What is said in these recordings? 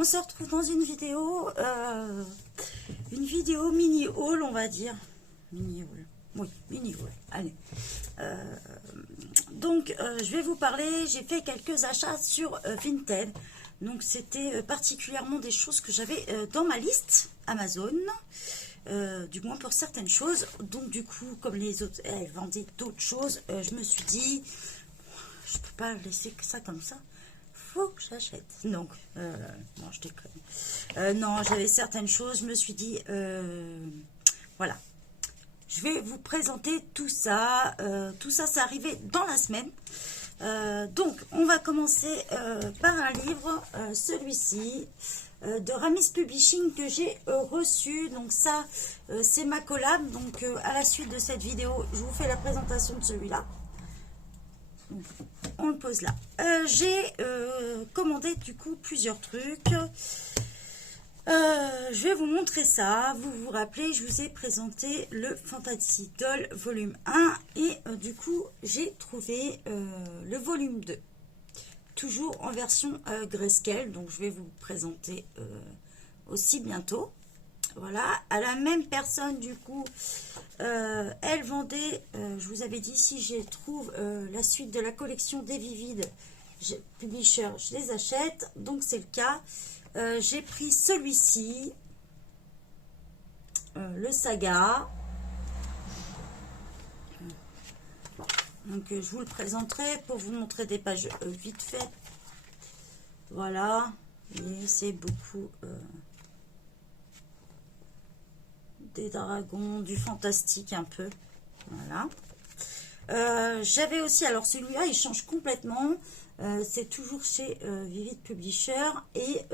on se retrouve dans une vidéo mini haul, on va dire. Mini haul. Oui, mini haul. Allez. Donc, je vais vous parler. J'ai fait quelques achats sur Vinted. Donc, c'était particulièrement des choses que j'avais dans ma liste Amazon. Du moins pour certaines choses. Donc, du coup, comme les autres, elles vendaient d'autres choses, je me suis dit, je peux pas laisser ça comme ça. Faut que j'achète. Donc, non, je déconne. Non, j'avais certaines choses. Je me suis dit, voilà. Je vais vous présenter tout ça. Tout ça, c'est arrivé dans la semaine. Donc, on va commencer par un livre, celui-ci, de Ramis Publishing que j'ai reçu. Donc ça, c'est ma collab. Donc, à la suite de cette vidéo, je vous fais la présentation de celui-là. On le pose là. J'ai commandé du coup plusieurs trucs. Je vais vous montrer ça. Vous vous rappelez, je vous ai présenté le Fantasy Doll volume 1 et du coup j'ai trouvé le volume 2. Toujours en version grayscale, donc je vais vous le présenter aussi bientôt. Voilà, à la même personne du coup, elle vendait, je vous avais dit, si je trouve la suite de la collection des Vivides Publisher, je les achète, donc c'est le cas. J'ai pris celui-ci, le Saga. Donc je vous le présenterai pour vous montrer des pages vite fait. Voilà, et c'est beaucoup des dragons, du fantastique un peu. Voilà. J'avais aussi, alors celui-là il change complètement. C'est toujours chez Vivid Publisher et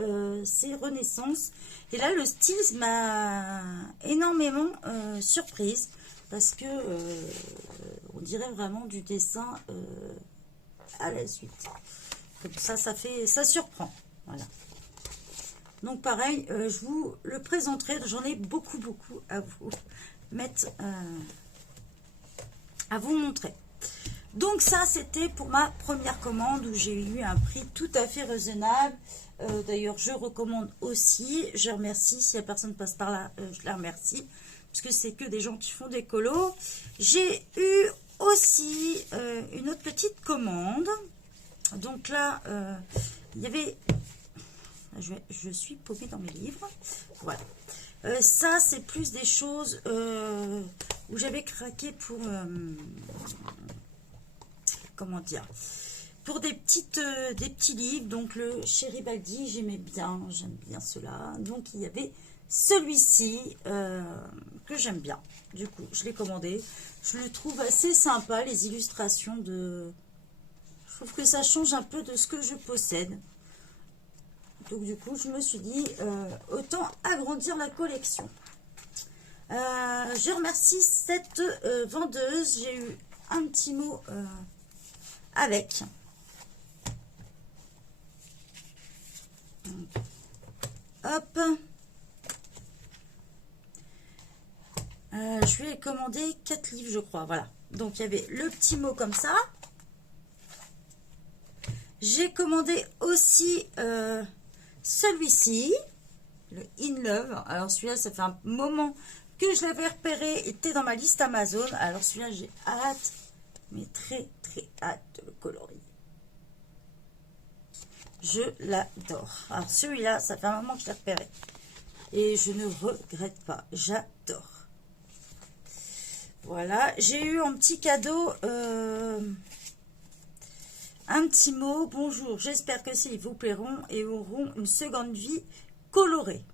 c'est Renaissance. Et là, le style m'a énormément surprise parce que on dirait vraiment du dessin à la suite. Comme ça, ça surprend. Voilà. Donc pareil, je vous le présenterai. J'en ai beaucoup à vous mettre, à vous montrer. Donc ça, c'était pour ma première commande où j'ai eu un prix tout à fait raisonnable. D'ailleurs, je recommande aussi. Je remercie, si la personne passe par là, je la remercie. Parce que c'est que des gens qui font des colos. J'ai eu aussi une autre petite commande. Donc là, il y avait... Je suis paumée dans mes livres. Voilà. Ça, c'est plus des choses où j'avais craqué pour... comment dire, pour des petits livres. Donc le Chéribaldi, j'aime bien cela. Donc il y avait celui-ci que j'aime bien. Du coup, je l'ai commandé. Je le trouve assez sympa, les illustrations de... Je trouve que ça change un peu de ce que je possède. Donc du coup, je me suis dit, autant agrandir la collection. Je remercie cette vendeuse. J'ai eu un petit mot... avec. Hop. Je lui ai commandé 4 livres, je crois. Voilà. Donc, il y avait le petit mot comme ça. J'ai commandé aussi celui-ci, le In Love. Alors, celui-là, ça fait un moment que je l'avais repéré. Il était dans ma liste Amazon. Alors, celui-là, j'ai hâte. Mais très hâte de le colorier. Je l'adore. Alors celui-là, ça fait un moment que je l'ai repéré. Et je ne regrette pas. J'adore. Voilà. J'ai eu en petit cadeau un petit mot. Bonjour, j'espère que ils vous plairont et auront une seconde vie colorée.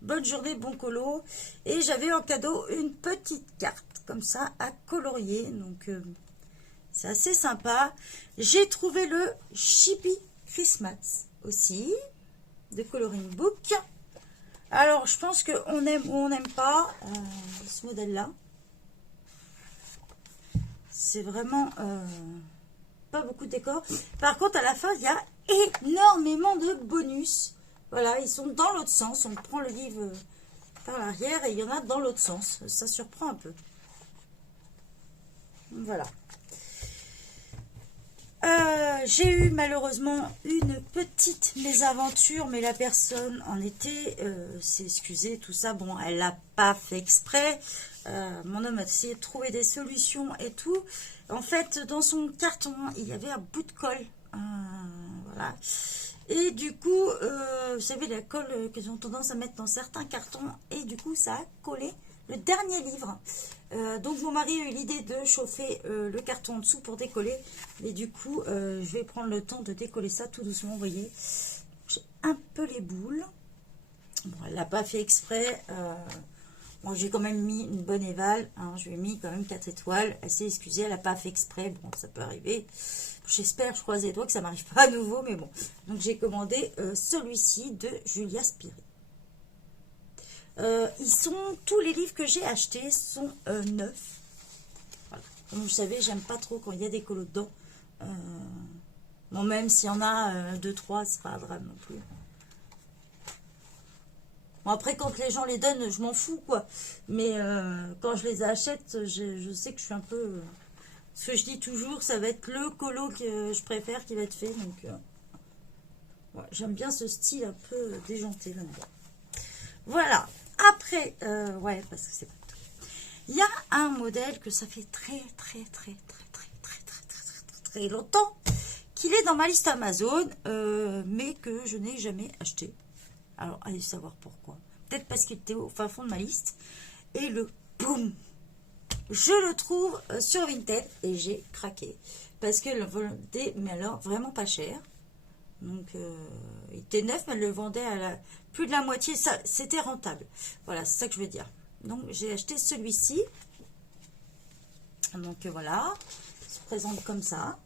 Bonne journée, bon colo. Et j'avais en cadeau une petite carte comme ça à colorier. Donc... c'est assez sympa. J'ai trouvé le Chibi Christmas aussi, de Coloring Book. Alors, je pense qu'on aime ou on n'aime pas ce modèle-là. C'est vraiment pas beaucoup de décor. Par contre, à la fin, il y a énormément de bonus. Voilà, ils sont dans l'autre sens. On prend le livre par l'arrière et il y en a dans l'autre sens. Ça surprend un peu. Voilà. J'ai eu malheureusement une petite mésaventure, mais la personne en était, s'est excusée, tout ça. Bon, elle l'a pas fait exprès. Mon homme a essayé de trouver des solutions et tout. En fait, dans son carton, il y avait un bout de colle. Voilà. Et du coup, vous savez, la colle qu'ils ont tendance à mettre dans certains cartons. Et du coup, ça a collé le dernier livre. Donc mon mari a eu l'idée de chauffer le carton en dessous pour décoller. Et du coup, je vais prendre le temps de décoller ça tout doucement. Vous voyez, j'ai un peu les boules. Bon, elle l'a pas fait exprès. Bon, j'ai quand même mis une bonne éval. Hein, je lui ai mis quand même 4 étoiles. Elle s'est excusée, elle n'a pas fait exprès. Bon, ça peut arriver. J'espère, je croise les doigts que ça m'arrive pas à nouveau. Mais bon, donc j'ai commandé celui-ci de Julia Spiry. Tous les livres que j'ai achetés sont neufs. Voilà. Comme vous savez, j'aime pas trop quand il y a des colos dedans. Bon, même s'il y en a 2-3, c'est pas un drame non plus. Bon, après, quand les gens les donnent, je m'en fous, quoi. Mais quand je les achète, je sais que je suis un peu... ce que je dis toujours, ça va être le colo que je préfère qui va être fait. Donc, ouais, j'aime bien ce style un peu déjanté là-dedans. Voilà. Après, ouais, parce que c'est pas tout. Il y a un modèle que ça fait très longtemps qu'il est dans ma liste Amazon, mais que je n'ai jamais acheté. Alors, allez savoir pourquoi. Peut-être parce qu'il était au fin fond de ma liste. Et le boum, je le trouve sur Vinted et j'ai craqué. Parce que le vendait, mais alors vraiment pas cher. Donc, il était neuf, mais elle le vendait à plus de la moitié. Ça, c'était rentable. Voilà, c'est ça que je veux dire. Donc, j'ai acheté celui-ci. Donc, voilà. Il se présente comme ça.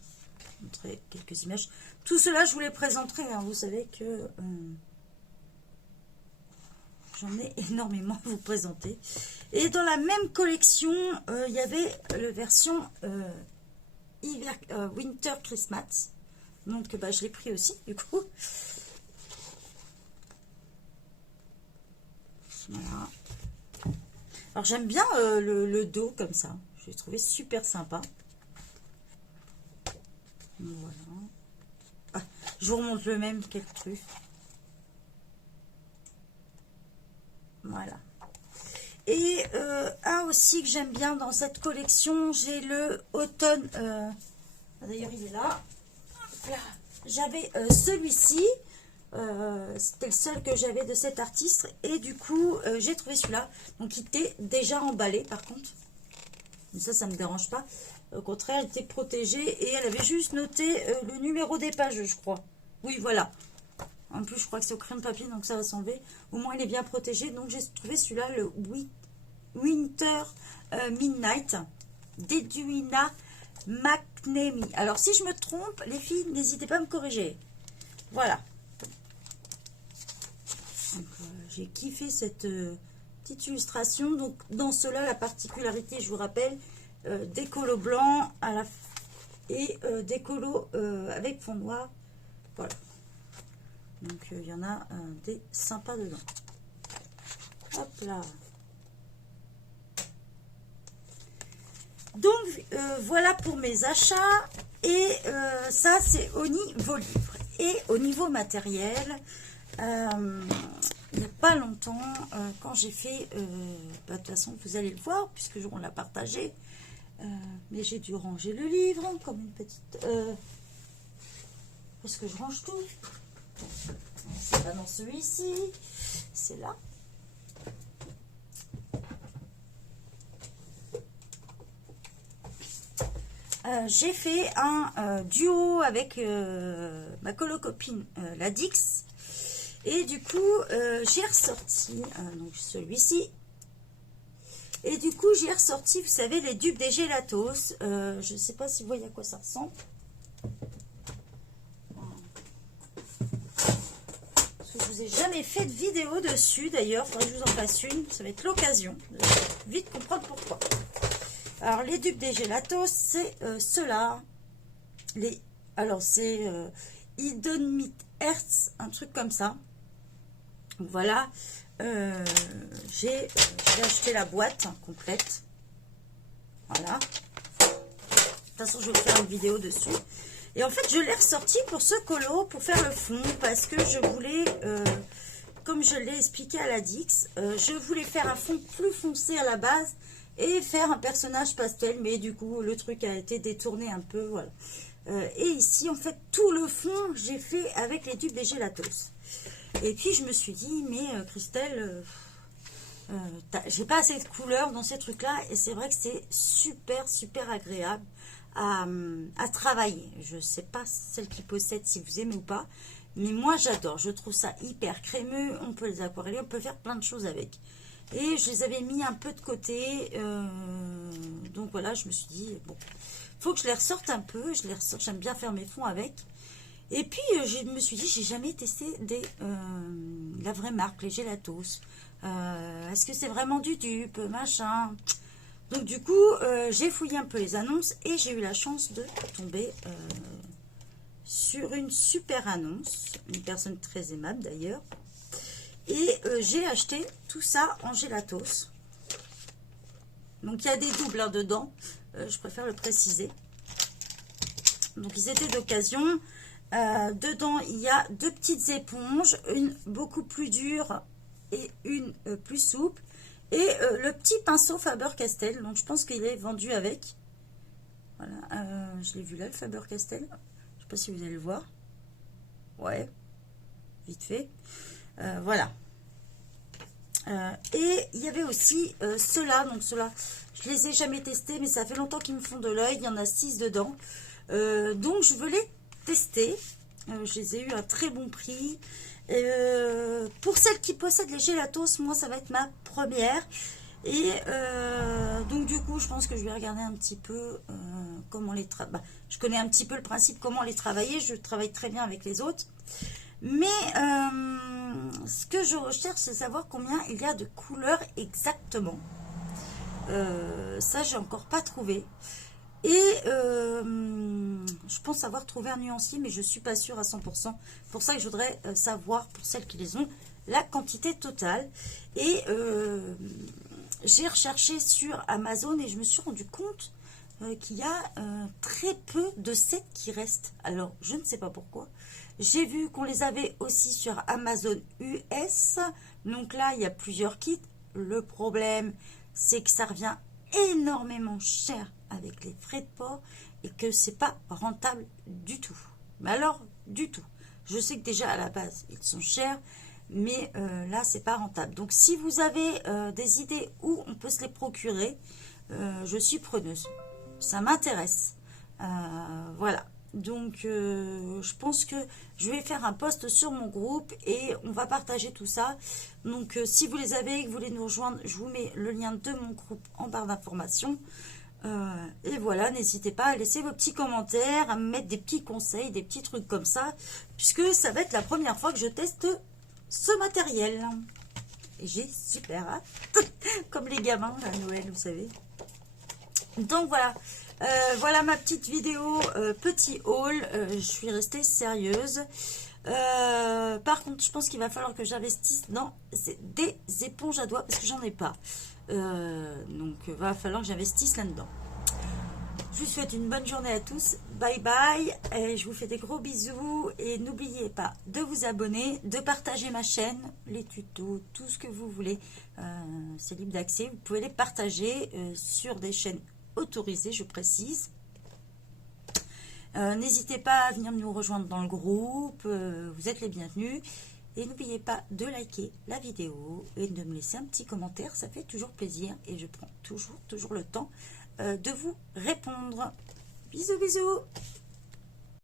Je vais vous montrer quelques images. Tout cela, je vous les présenterai. Hein. Vous savez que j'en ai énormément à vous présenter. Et dans la même collection, il y avait la version... Winter Christmas, donc bah, je l'ai pris aussi du coup. Voilà. Alors j'aime bien le dos comme ça, je l'ai trouvé super sympa. Voilà. Ah, je vous remonte le même, quel truc. Voilà. Et un aussi que j'aime bien dans cette collection, j'ai le automne. D'ailleurs, il est là. J'avais celui-ci. C'était le seul que j'avais de cet artiste. Et du coup, j'ai trouvé celui-là. Donc, il était déjà emballé, par contre. Mais ça ne me dérange pas. Au contraire, il était protégé. Et elle avait juste noté le numéro des pages, je crois. Oui, voilà. En plus, je crois que c'est au crayon de papier, donc ça va s'enlever. Au moins, il est bien protégé. Donc, j'ai trouvé celui-là, le Winter Midnight d'Edwina McNamee. Alors, si je me trompe, les filles, n'hésitez pas à me corriger. Voilà. J'ai kiffé cette petite illustration. Donc, dans cela, la particularité, je vous rappelle, des colos blancs à la et des colos avec fond noir. Voilà. Donc, il y en a des sympas dedans. Hop là. Donc, voilà pour mes achats. Et ça, c'est au niveau livre. Et au niveau matériel, il n'y a pas longtemps, quand j'ai fait... bah, de toute façon, vous allez le voir, puisque on l'a partagé. Mais j'ai dû ranger le livre, comme une petite... parce que je range tout. C'est pas dans celui-ci, c'est là. J'ai fait un duo avec ma colocopine la Dix. Et du coup, j'ai ressorti donc celui-ci. Et du coup, j'ai ressorti, vous savez, les dupes des Gelatos. Je ne sais pas si vous voyez à quoi ça ressemble. Je vous ai jamais fait de vidéo dessus d'ailleurs, il faudrait que je vous en fasse une, ça va être l'occasion de vite comprendre pourquoi. Alors les dupes des Gelatos, c'est ceux-là. Alors c'est Hidden Meat Hertz, un truc comme ça. Donc, voilà, j'ai acheté la boîte complète. Voilà. façon, je vais faire une vidéo dessus. Et en fait, je l'ai ressorti pour ce colo, pour faire le fond, parce que je voulais, comme je l'ai expliqué à la Dix, je voulais faire un fond plus foncé à la base et faire un personnage pastel, mais du coup, le truc a été détourné un peu, voilà. Et ici, en fait, tout le fond, j'ai fait avec les tubes des Gelatos. Et puis, je me suis dit, mais Christelle, j'ai pas assez de couleurs dans ces trucs-là, et c'est vrai que c'est super, super agréable à travailler. Je sais pas celle qui possède si vous aimez ou pas, mais moi j'adore, je trouve ça hyper crémeux, on peut les aquareller, on peut faire plein de choses avec. Et je les avais mis un peu de côté, donc voilà, je me suis dit, bon, faut que je les ressorte un peu, je les ressorte, j'aime bien faire mes fonds avec. Et puis je me suis dit, j'ai jamais testé la vraie marque, les Gelatos. Est-ce que c'est vraiment du dupe, machin? Donc du coup, j'ai fouillé un peu les annonces et j'ai eu la chance de tomber sur une super annonce, une personne très aimable d'ailleurs. Et j'ai acheté tout ça en Gelatos. Donc il y a des doubles dedans, je préfère le préciser. Donc ils étaient d'occasion. Dedans, il y a 2 petites éponges, une beaucoup plus dure et une plus souple. Et le petit pinceau Faber-Castell, donc je pense qu'il est vendu avec. Voilà, je l'ai vu là, le Faber-Castell. Je ne sais pas si vous allez le voir. Ouais, vite fait. Voilà. Et il y avait aussi ceux-là. Donc ceux-là, je les ai jamais testés, mais ça fait longtemps qu'ils me font de l'œil. Il y en a 6 dedans. Donc je veux les tester. Je les ai eu à un très bon prix. Pour celles qui possèdent les Gelatos, moi ça va être ma première. Et donc du coup je pense que je vais regarder un petit peu comment les travailler. Je connais un petit peu le principe, comment les travailler. Je travaille très bien avec les autres. Mais ce que je recherche, c'est savoir combien il y a de couleurs exactement. Ça j'ai encore pas trouvé. Et je pense avoir trouvé un nuancier, mais je ne suis pas sûre à 100%. Pour ça que je voudrais savoir, pour celles qui les ont, la quantité totale. Et j'ai recherché sur Amazon et je me suis rendu compte qu'il y a très peu de sets qui restent. Alors, je ne sais pas pourquoi. J'ai vu qu'on les avait aussi sur Amazon US. Donc là, il y a plusieurs kits. Le problème, c'est que ça revient énormément cher avec les frais de port et que c'est pas rentable du tout. Mais alors, du tout. Je sais que déjà à la base, ils sont chers, mais là, c'est pas rentable. Donc, si vous avez des idées où on peut se les procurer, je suis preneuse. Ça m'intéresse. Voilà. Donc, je pense que je vais faire un post sur mon groupe et on va partager tout ça. Donc, si vous les avez et que vous voulez nous rejoindre, je vous mets le lien de mon groupe en barre d'informations. Et voilà, n'hésitez pas à laisser vos petits commentaires, à me mettre des petits conseils, des petits trucs comme ça, puisque ça va être la première fois que je teste ce matériel. Et j'ai super hâte, comme les gamins à Noël, vous savez. Donc voilà. Voilà ma petite vidéo petit haul. Je suis restée sérieuse. Par contre, je pense qu'il va falloir que j'investisse dans des éponges à doigts parce que j'en ai pas. Donc, il va falloir que j'investisse là-dedans. Je vous souhaite une bonne journée à tous. Bye bye. Et je vous fais des gros bisous. Et n'oubliez pas de vous abonner, de partager ma chaîne, les tutos, tout ce que vous voulez. C'est libre d'accès. Vous pouvez les partager sur des chaînes autorisé, je précise. N'hésitez pas à venir nous rejoindre dans le groupe, vous êtes les bienvenus. Et n'oubliez pas de liker la vidéo et de me laisser un petit commentaire, ça fait toujours plaisir et je prends toujours le temps de vous répondre. Bisous, bisous!